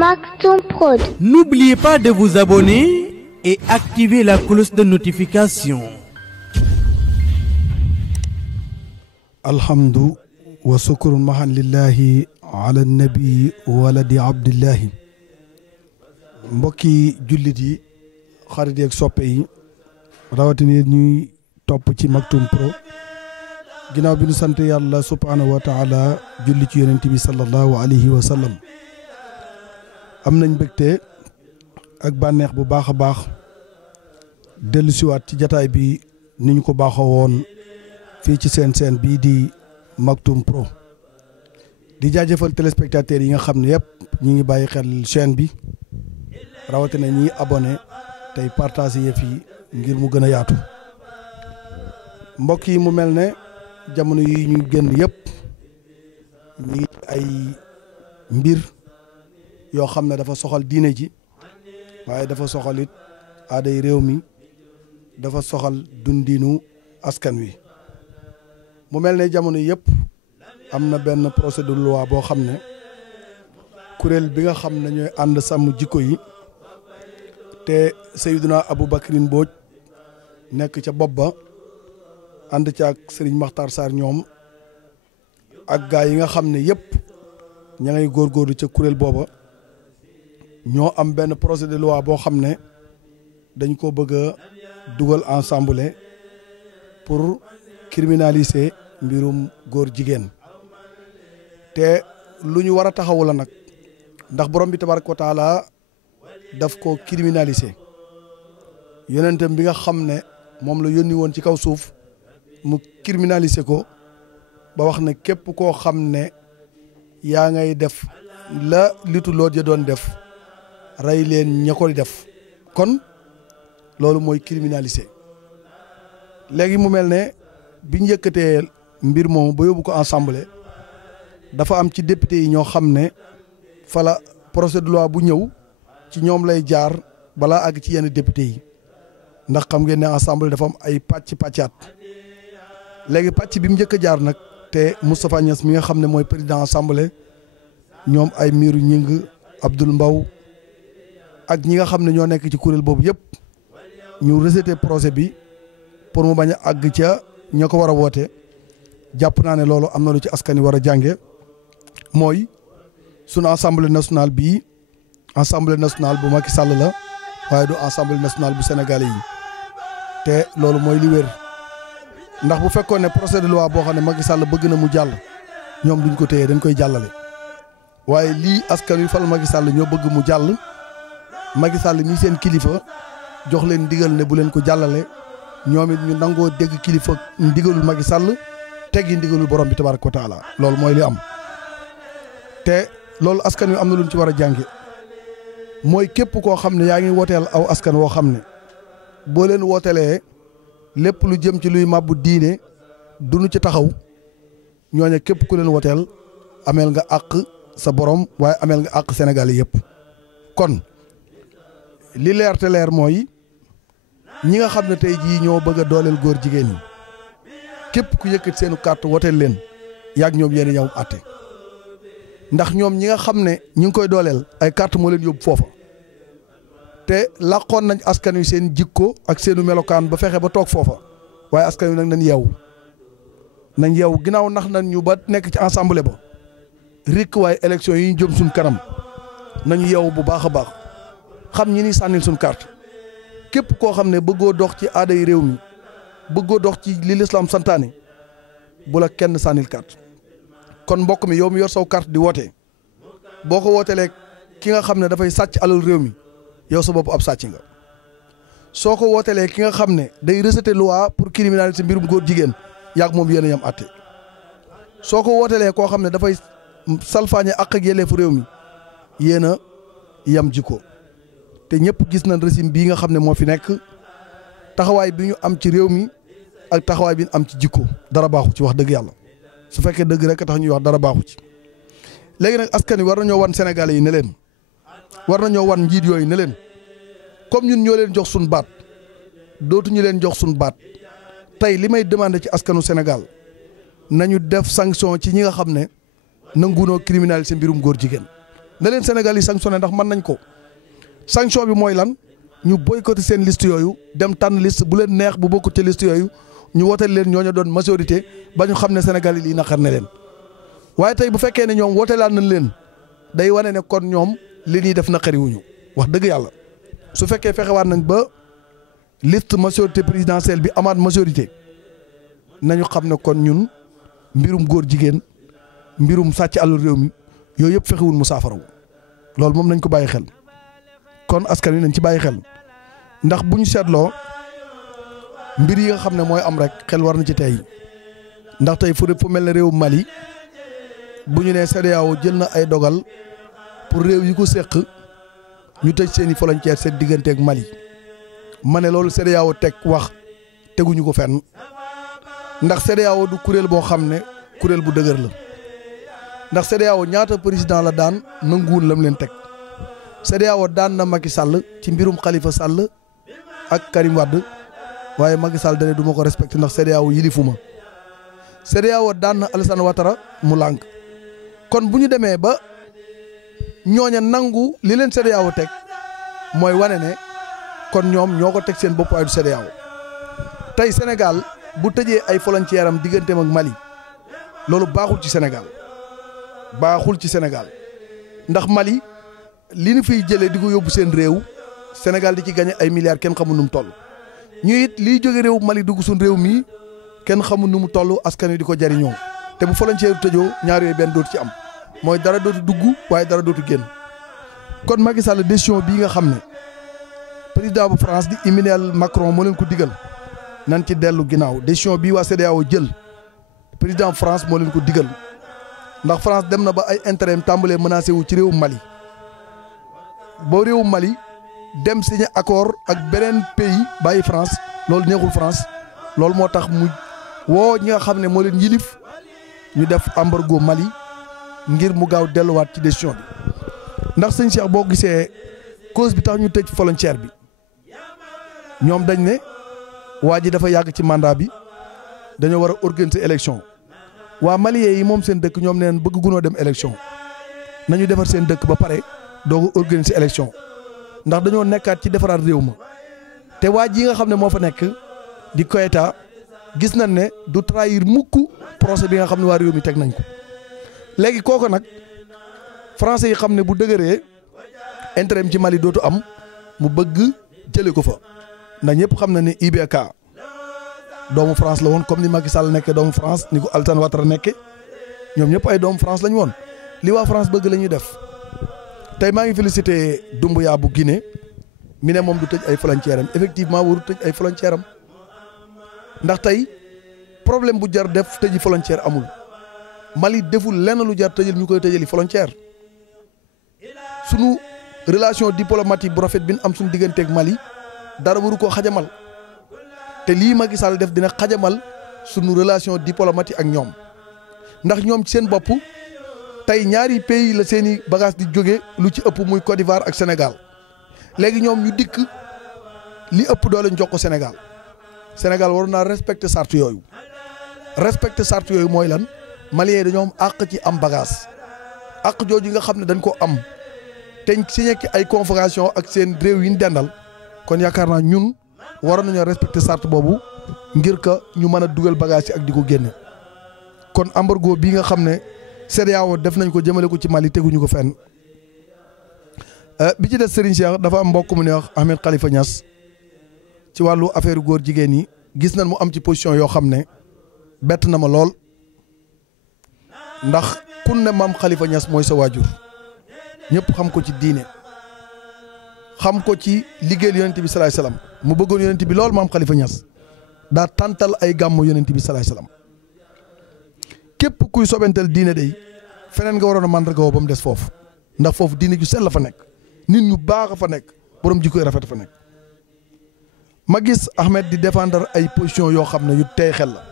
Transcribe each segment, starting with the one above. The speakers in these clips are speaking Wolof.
Maktoum Prod. N'oubliez pas de vous abonner et activer la cloche de notification. Alhamdu wa sukrun mahan lillahi ala nabi waladi abdillahi. Mbokki jullit yi xarit yeeg soppe yi rawatina ñuy topp ci Maktoum Pro ginnaaw bi ñu sant yàlla subhanahu wa taala julli ci yonent bi sallallahu alayhi wa sallam am nañ mbégte ak bànneex bu baax a baax dellu siwaat ci jataay bi ni ñu ko baaxoo woon fii ci seen bii di Maktoum Pro di jaajëfal téléspectateurs yi nga xam ne yëpp ñi ngi bàyyi xel chaîne bi rawatina ñi abonné tey partagé yëf yi ngir mu gën a yaatu mbokk yi mu mel ne jamono yi ñu génn yëpp ñi ay mbir yoo xam ne dafa soxal diine ji waaye dafa soxal it aaday réew mi dafa soxal dundinu askan wi mu mel ne jamono yëpp am na benn projet de loi boo xam ne kuréel bi nga xam ne ñooy ànd sàmm jikko yi te Seydina Aboubacrin Mbodj nekk ca bopp ba ànd ca ak Serigne Makhtar Sarr ñoom ak gaa yi nga xam ne yëpp ña ngay góorgóorlu ca kuréel booba ñoo am benn projet de loi boo xam ne dañ ko bëgg a dugal ensemble pour criminaliser mbirum góor jigéen te lu ñu war a taxawu la nag ndax borom bi tabaraka wa taala daf ko criminaliser yonentam bi nga xam ne moom la yónni woon ci kaw suuf mu criminaliser ko ba wax ne képp koo xam ne yaa ngay def la litu loot ya doon def rey leen ña ko def kon loolu mooy criminaliser léegi mu mel ne bi ñu yëkkatee mbir moomu ba yóbbu ko assemblée dafa am ci député yi ñoo xam ne fala projet de loi bu ñëw ci ñoom lay jaar balaa àgg ci yenn député yi ndax xam ngeen ne assemblée dafa am ay pàccaat léegi pàcc bi mu njëkk a jaar nag te Moustapha Niass mi nga xam ne mooy président assemblée ñoom ay miiru ñing Abdoul Mbaw ak ñi nga xam ne ñoo nekk ci kuréel boobu yëpp ñu rejeté projet bi pour mu bañ a àgg ca ña ko war a woote jàpp naa ne loolu am na lu ci askan wi war a jànge mooy sunu assemblée nationale bii assemblée nationale bu Macky Sall la waaye du assemblée nationale bu Sénégalais yi te loolu mooy li wér ndax bu fekkoon ne projet de loi boo xam ne Macky Sall bëgg na mu jàll ñoom duñ ko téye dañ koy jàllale waaye lii askan wi fal Macky Sall ñoo bëgg mu jàll Macky Sall mii seen kilifa jox leen ndigal ne bu leen ko jàllale ñoom it ñu nangoo dégg kilifa ndigalul Macky Sall teggi ndigalul borom bi tabaraka wa taala loolu mooy li am te loolu askan wi am na luñ ci war a jànge mooy képp koo xam ne yaa ngi wooteel aw askan woo xam ne boo leen wootelee lépp lu jëm ci luy màbbu diine duñu ci taxaw ñooñu képp ku leen wooteel ameel nga àq sa borom waaye ameel nga àq Sénégal yëpp kon li leer te leer mooy ñi nga xam ne tey jii ñoo bëgg a dooleel góor jigéen ñi képp ku yëkkat seenu carte wooteel leen yaag ñoom yéen ñëw àtte ndax ñoom ñi nga xam ne ñi ngi koy dooleel ay carte moo leen yóbbu foofa te làqoon nañ askan wi seen jikko ak seenu melokaan ba fexe ba toog foofa waaye askan wi nag nañ yeewu ginnaaw nax nañ ñu ba nekk ci assemblée ba rikk waaye élection yi ñu jëm suñ kanam nañu yeewu bu baax a baax xam ñi ni sànnil suñ carte képp koo xam ne bëggoo dox ci aaday réew mi bëggoo dox ci li lislaam santaane bu la kenn sànnil carte kon mbokk mi yow mi yor saw carte di woote boo ko wootelee ki nga xam ne dafay sàcc alal réew mi yow sa bopp ab sàcc nga soo ko wootelee ki nga xam ne day rejeter loi pour criminaliser mbirum góor jigéen yaag moom yéen a yam àtte soo ko wootelee koo xam ne dafay salfaañe àq ak yelleefu réew mi yéen a yam jikko te ñëpp gis nañ régime bii nga xam ne moo fi nekk taxawaay bi ñu am ci réew mi ak taxawaay bi ñu am ci jikko dara baaxu ci wax dëgg yàlla su fekkee dëgg rek tax ñuy wax dara baaxu ci léegi nag askan wi war nañoo wan Sénégalais yi ne leen war nañoo wan njiit yooyu ne leen comme ñun ñoo leen jox suñu baat dootuñu leen jox suñu baat tey li may demandé ci askanu Sénégal nañu def sanction ci ñi nga xam ne nanguunoo criminaliser mbirum góor jigéen na leen Sénégal yi sanctionné ndax mën nañ ko sanction bi mooy lan ñu boycotté seen liste yooyu dem tànn liste bu leen neex bu bokkut ci liste yooyu ñu wooteel leen ñooñu doon majorité ba ñu xam ne Sénégal yi lii naqar ne leen waaye tey bu fekkee ne ñoom wooteelaan nañ leen day wane ne kon ñoom li ñuy def naqari wuñu wax dëgg yàlla su fekkee fexewaat nañ ba liste majorité présidentielle bi amaat majorité nañu xam ne kon ñun mbirum góor jigéen mbirum sàcc àllu réew mi yooyu yëpp fexewul mu saafarawu loolu moom nañ ko bàyyi xel kon askan wi nañ ci bàyyi xel ndax bu ñu seetloo mbir yi nga xam ne mooy am rek xel war na ci tey ndax tey fu mel ne réew Mali bu ñu nee CEDEAO jël na ay dogal pour réew yi ko séq ñu tëj seeni frontière seen diggante ak Mali ma ne loolu CEDEAO teg wax teguñu ko fenn ndax CEDEAO du kuréel boo xam ne kuréel bu dëgër la ndax CEDEAO ñaata président la daan nanguwul lam leen teg CEDEAO daan na Macky Sall ci mbirum Khalifa Sall ak Karim Wade waaye Macky Sall dane du ma ko respecté ndax CEDEAO yilifuma CEDEAO daan na Alassane Ouattara mu lànk kon bu ñu demee ba ñooña nangu li leen CEDEAO teg mooy wane ne kon ñoom ñoo ko teg seen bopp ay du CEDEAO tey Sénégal bu tëjee ay frontière am digganteem ak Mali loolu baaxul ci Sénégal baaxul ci Sénégal ndax Mali li ñu fiy jëlee di ko yóbbu seen réew Sénégal di ci gagné ay milliards kenn xamul nu mu toll ñu it liy jóge réew Mali dugg suñ réew mii kenn xamul nu mu toll askan wi di ko jariñoo te bu frontière tëjoo ñaar yooyu benn dootu ci am mooy dara dootu dugg waaye dara dootu génn kon Macky Sall décision bii nga xam ne président bu France di Emmanuel Macron moo leen ko digal nan ci dellu ginnaaw décision bii waa CEDEAO jël président France moo leen ko digal ndax France dem na ba ay intérêt tàmbalee menacé wu ci réewu Mali boo réewu Mali dem signé accord ak beneen pays bàyyi France loolu neexul France loolu moo tax mu woo ñi nga xam ne moo leen yilif ñu def embargo Mali ngir mu gaaw delluwaat ci décision bi ndax sëñ Cheikh boo gisee cause bi tax ñu tëj frontière bi ñoom dañ ne waa ji dafa yàgg ci mandat bi dañoo war a organiser élection waa Maliens yi moom seen dëkk ñoom neen bëgg gunoo dem élection nañu defar seen dëkk ba pare doo ko organiser élection ndax dañoo nekkaat ci defaraat réew ma te waa ji nga xam ne moo fa nekk di Koyta gis nañ ne du trahir mukk procès bi nga xam ne waa réew mi teg nañ ko léegi kooku nag français yi xam ne bu dëgëree intérêt ci Mali dootu am mu bëgg jële ko fa ndax ñëpp xam na ne IBK doomu France la woon comme ni Macky Sall nekkee doomu France ni ko Alassane Ouattara nekke ñoom ñëpp ay doomu France lañu woon li waa France bëgg la ñuy def tey maa ngi félicité Doumbouya bu Guinée mi ne moom du tëj ay frontière am effectivement waru tëj ay frontière am ndax tey problème bu jar def tëji frontière amul Mali deful lenn lu jar tëjal ñu koy tëjali frontière sunu relation diplomatique bu rafet bi ñu am suñu digganteeg Mali dara waru koo xajamal te lii Macky Sall def dina xajamal sunu relation diplomatique ak ñoom ndax ñoom ci seen bopp tey ñaari pays la seeni bagage di jóge lu ci ëpp muy Côte d'Ivoire ak Sénégal léegi ñoom ñu dikk li ëpp doole ñu jox ko Sénégal Sénégal waroon naa respecter charte yooyu respecter charte yooyu mooy lan Maliens dañoo am àq ci am bagage àq jooju nga xam ne dañ ko am te signé ci ay convention ak seen réew yi ñu dendal kon yaakaar naa ñun waroon nañoo respecter charte boobu ngir que ñu mën a dugal bagage yi ak di ko génne kon embargo bii nga xam ne CEDEAO def nañ ko jëmale ko ci Mali teguñu ko fenn bi ci des Serigne Cheikh dafa am mbokk mu ne wax Ahmed Khalifa Niass ci wàllu affaire góor jigéen yi gis nañ mu am ci position yoo xam ne bett na ma lool ndax kun ne maam Khalifa Niass mooy sa waajur ñëpp xam ko ci diine xam ko ci liggéeyal yonent bi salaay salaam mu bëggoon yonent bi lool maam Khalifa Niass daa tàntal ay gàmmu yonent bi salaay salaam képp kuy sobental diine day feneen nga waroon a màndarga ba mu des foofu ndax foofu diine ju sell la fa nekk nit ñu baax a fa nekk borom jikkoy rafet fa nekk. ma gis Ahmed di défendre ay position yoo xam ne yu tey xel la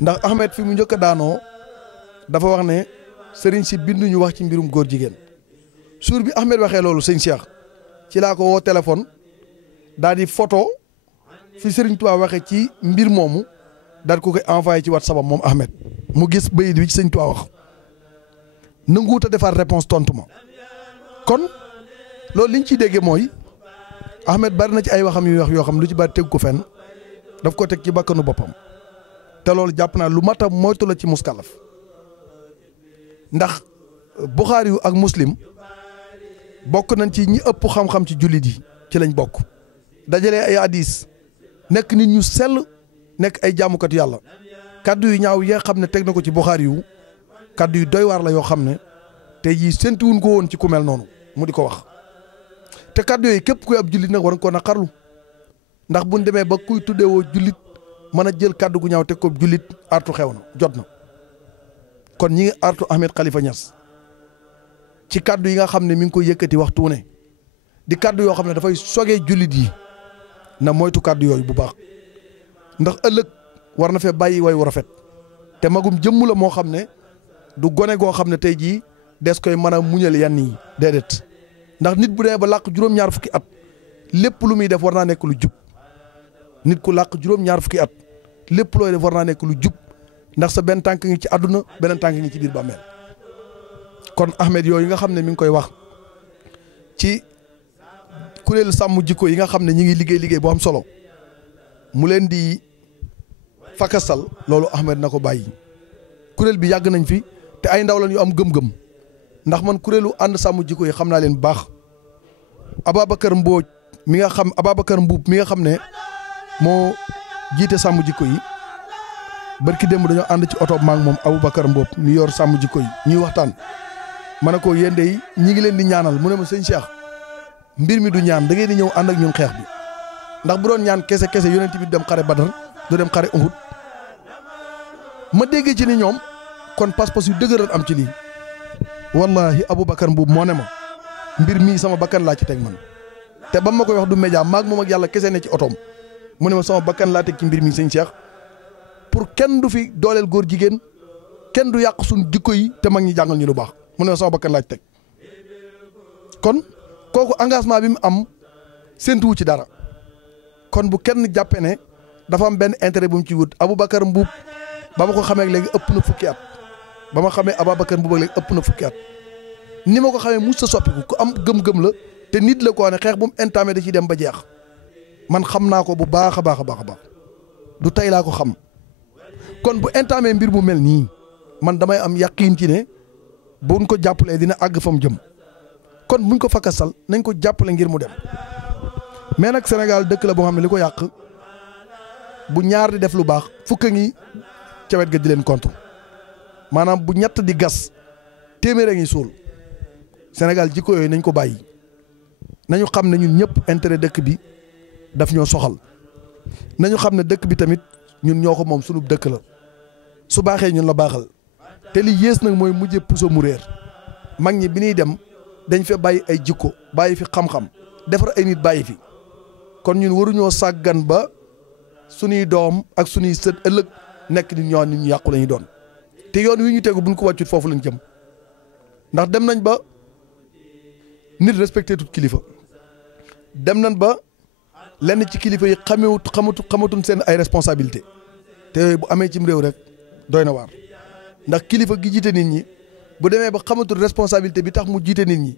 ndax Ahmed fi mu njëkk a daanoo dafa wax ne sëriñ si binduñu wax ci mbirum góor jigéen suur bi Ahmed waxee loolu sëñ Cheikh ci laa ko woo téléphone daal di photo fi sëriñ Tuubaa waxee ci mbir moomu daal ko koy envoyé ci WhatsApp am moom Ahmed mu gis bayit bi ci sëñ Tuubaa wax nanguut a defar réponse tontu ma kon loolu liñ ciy déggee mooy Ahmed bari na ci ay waxam yu wax yoo xam lu ci bari teg ko fenn daf ko teg ci bakkanu boppam te loolu jàpp naa lu mat a moytu la ci muskalaf ndax Buxaari yu ak Muslim bokk nañ ci ñi ëpp xam-xam ci jullit yi ci lañ bokk dajalee ay hadis nekk nit ñu sell nekk ay jaamukat yàlla kaddu yu ñaaw yi nga xam ne teg na ko ci Buxaari yu kaddu yu doy waar la yoo xam ne tey jii séntuwuñ ko woon ci ku mel noonu mu di ko wax te kaddu yooyu képp kuy ab jullit nag war nga koo naqarlu ndax buñ demee ba kuy tuddeewoo jullit mën a jël kaddu gu ñaaw teg ko jullit artu xew na jot na kon ñi ngi artu Ahmed Khalifa Niass ci kaddu yi nga xam ne mi ngi koy yëkkati waxtu ne di kaddu yoo xam ne dafay sogee jullit yi na moytu kaddu yooyu bu baax ndax ëllëg war na fee bàyyi way wu rafet te magum jëmm la moo xam ne du gone goo xam ne tey jii des koy mën a muñal yenn yi déedéet ndax nit bu demee ba làq juróom-ñaar fukki at lépp lu muy def war naa nekk lu jub nit ku làq juróom-ñaar fukki at lépp looy def war naa nekk lu jub ndax sa benn tànk ngi ci àdduna beneen tànk ngi ci biir bàmmeel kon Ahmed yooyu nga xam ne mi ngi koy wax ci kuréel sàmm jikko yi nga xam ne ñi ngi liggéey bu am solo mu leen di fakasal loolu Ahmed na ko bàyyi kuréel bi yàgg nañ fi te ay ndaw lañ yu am gëm-gëm ndax man kuréelu ànd sàmm jikko yi xam naa leen bu baax Ababacar Mbodj mi nga xam Ababacar Mbuub mi nga xam ne moo jiite sàmm jikko yi barki démb dañoo ànd ci oto maak moom Aboubacar Mbuub mi yor sàmm jikko yi ñuy waxtaan ma ne ko yéen de ñi ngi leen di ñaanal mu ne ma sëñ Cheikh mbir mi du ñaan da ngeen di ñëw ànd ak ñun xeex bi ndax bu doon ñaan kese yonent bi dem xare Badar du dem xare Uhud ma déggee ci ni ñoom kon pas-pas yu dëgëral am ci lii wallahi Aboubacar Mbuub moo ne ma mbir mii sama bakkan laa ci teg man te ba ma koy wax du média maag moom ak yàlla kese ne ci otoom mu ne ma sama bakkan laa teg ci mbir mii sëñ Cheikh pour kenn du fi dooleel góor jigéen kenn du yàq suñ jikko yi te mag ñi jàngal ñu lu baax mu ne ma sama bakkan laa ci teg kon kooku engagement bi mu am séntuwu ci dara kon bu kenn jàppe ne dafa am benn intérêt bu mu ci wut Aboubacar Mbuub ba ma ko xamee léegi ëpp na fukki at ba ma xamee Ababacar Mbuub léegi ëpp na fukki at ni ma ko xamee mus sa soppiku ku am gëm-gëm la te nit la koo ne xeex bu mu entamé da ciy dem ba jeex man xam naa ko bu baax a baax a baax a baax du tey laa ko xam kon bu entamé mbir bu mel nii man damay am yaqiin ci ne buñ ko jàppalee dina àgg fa mu jëm kon buñ ko fakkasal nañ ko jàppale ngir mu dem mais nag Sénégal dëkk la boo xam ne li ko yàq bu ñaar di def lu baax fukk ngi ca wet ga di leen contre maanaam bu ñett di gas téeméer a ngi suul Sénégal jikko yooyu nañ ko bàyyi nañu xam ne ñun ñëpp intérêt dëkk bi daf ñoo soxal nañu xam ne dëkk bi tamit ñun ñoo ko moom sunu dëkk la su baaxee ñun la baaxal te li yées nag mooy mujjee puso mu réer mag ñi bi ñuy dem dañ fe bàyyi ay jikko bàyyi fi xam-xam defar ay nit bàyyi fi kon ñun waruñoo sàggan ba suñuy doom ak suñuy sët ëllëg nekk nit ñoo nit ñu yàqu la ñu doon te yoon wi ñu tegu buñ ko wàccut foofu lañ jëm ndax dem nañ ba nit respecté tut kilifa dem nañ ba lenn ci kilifa yi xamatuñ seen ay responsabilité te bu amee cim réew rek doy na waar ndax kilifa gi jiite nit ñi bu demee ba xamatul responsabilité bi tax mu jiite nit ñi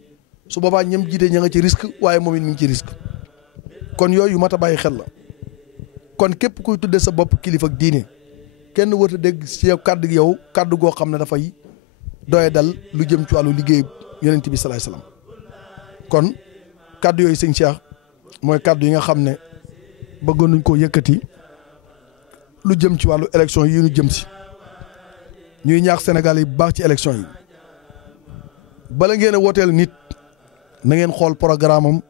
su boobaa ñam jiite ña nga ci risque waaye moom it mi ngi ci risque kon yooyu mat a bàyyi xel la kon képp kuy tudde sa bopp kilifa ak diine kenn warut a dégg ci yow kàddu goo xam ne dafay doye dal lu jëm ci wàllu liggéey yonent bi salaay salaam kon kàddu yooyu sëñ Cheikh mooy kàddu yi nga xam ne bëggoon nañ koo yëkkati lu jëm ci wàllu élection yi ñu jëm si ñuy ñaax Sénégal yi bu baax ci élection yi bala ngeen a wooteel nit na ngeen xool programme am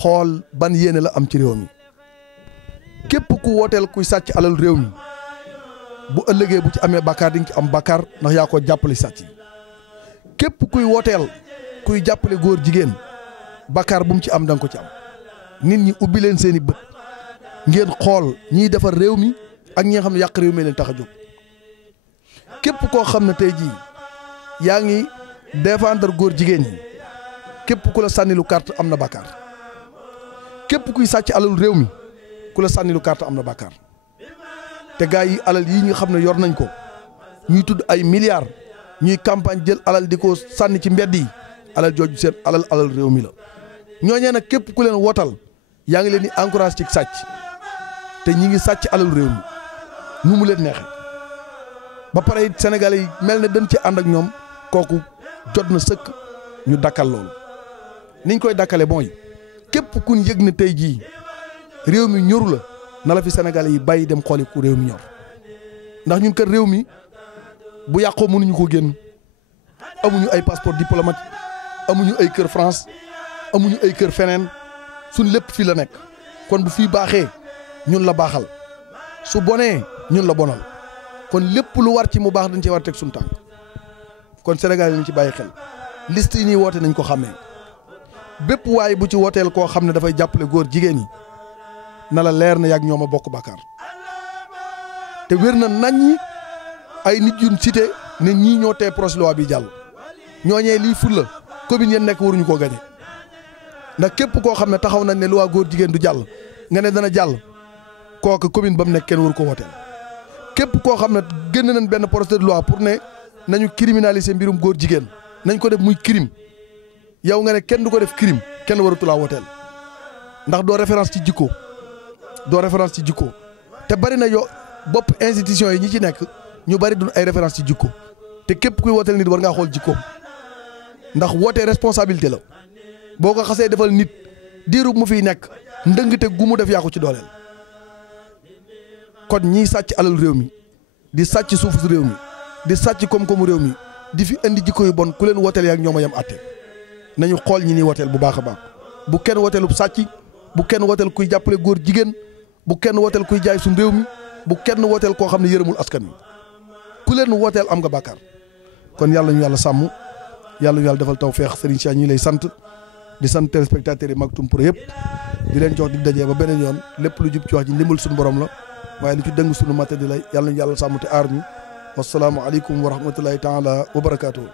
xool ban yéene la am ci réew mi képp ku wooteel kuy sàcc alal réew mi bu ëllëgee bu ci amee bàkkaar di nga ci am bàkkaar ndax yaa ko jàppale sàcc yi képp kuy wooteel kuy jàppale góor jigéen bàkkaar bu mu ci am da nga ko ci am nit ñi ubbi leen seeni bët ngeen xool ñiy defar réew mi ak ñi nga xam ne yàq réew mi leen tax a jóg képp koo xam ne tey jii yaa ngi défendre góor jigéen ñi képp ku la sànnilu carte am na bàkkaar képp kuy sàcc alalu réew mi ku la sànnilu carte am na bàkkaar te gaa yi alal yi nga xam ne yor nañ ko ñuy tudd ay milliards ñuy campagne jël alal di ko sànni ci mbedd yi alal jooju seen alal réew mi la ñooñee nag képp ku leen wotal yaa ngi leen di encourage ci sàcc te ñi ngi sàcc alal réew mi nu mu leen neexee ba pare it Sénégalais yi mel ne dañ ci ànd ak ñoom kooku jot na sëkk ñu dakkal loolu niñ koy dakkale mooy képp kun yëg ne tey jii réew mi ñoru la na la fi Sénégalais yi bàyyi dem xooli ku réew mi ñor ndax ñun kat réew mi bu yàqoo mënuñu ko génn amuñu ay passeport diplomatique amuñu ay kër France amuñu ay kër feneen suñ lépp fii la nekk kon bu fii baaxee ñun la baaxal su bonee ñun la bonal kon lépp lu war ci mu baax dañ ci war teg suñu tànk kon Sénégal yi nañ ci bàyyi xel liste yi ñuy woote nañ ko xàmmee bépp waay bu ci wooteel koo xam ne dafay jàppale góor jigéen yi na la leer na yàgg ñoom a bokk bàkkaar te wér na nañ ñi ay nit yuñ cité ne ñii ñoo tee projet loi bi jàll ñooñee lii ful la commune yeen nekk waruñu koo gañe ndax képp koo xam ne taxaw nañ ne loi góor jigéen du jàll nga ne dana jàll kooku commune ba mu nekk kenn waru ko wooteel képp koo xam ne génn nañ benn projet de loi pour ne nañu criminaliser mbirum góor jigéen nañ ko def muy crime yow nga ne kenn du ko def crime kenn waratu laa wooteel ndax doo référence ci jikko te bari na yo bopp institution yi ñi ci nekk ñu bari duñ ay référence ci jikko te képp kuy wooteel nit war ngaa xool jikkoom ndax wootee responsabilité la boo ko xasee defal nit diiru mu fiy nekk ndëngte gu mu def yaa ko ci dooleel kon ñiy sàcc alal réew mi di sàcc suufu réew mi di sàcc koom-koomu réew mi di fi indi jikko yu bon ku leen wooteel yaa ak ñoom a yam àtte nañu xool ñi ñuy wooteel bu baax a baax bu kenn wooteelu sàcc bu kenn wooteel kuy jàppale góor jigéen bu kenn wooteel kuy jaay suñu réew mi bu kenn wooteel koo xam ne yërëmul askan wi ku leen wooteel am nga bàkkaar kon yàlla ñu yàlla sàmm yàlla ñu yàlla defal tawfeex Serigne Cheikh ñi lay sant di sant téléspectateurs yi Maktoum Pro yëpp di leen jox dig dajee ba beneen yoon lépp lu jub ci wax ji ndimbal suñu borom la waaye lu ci dëng suñu maté di lay yàlla ñu yàlla sàmm te aar ñu wasalaamu aleykum wa rahmatullahi taala wa barakaatuhu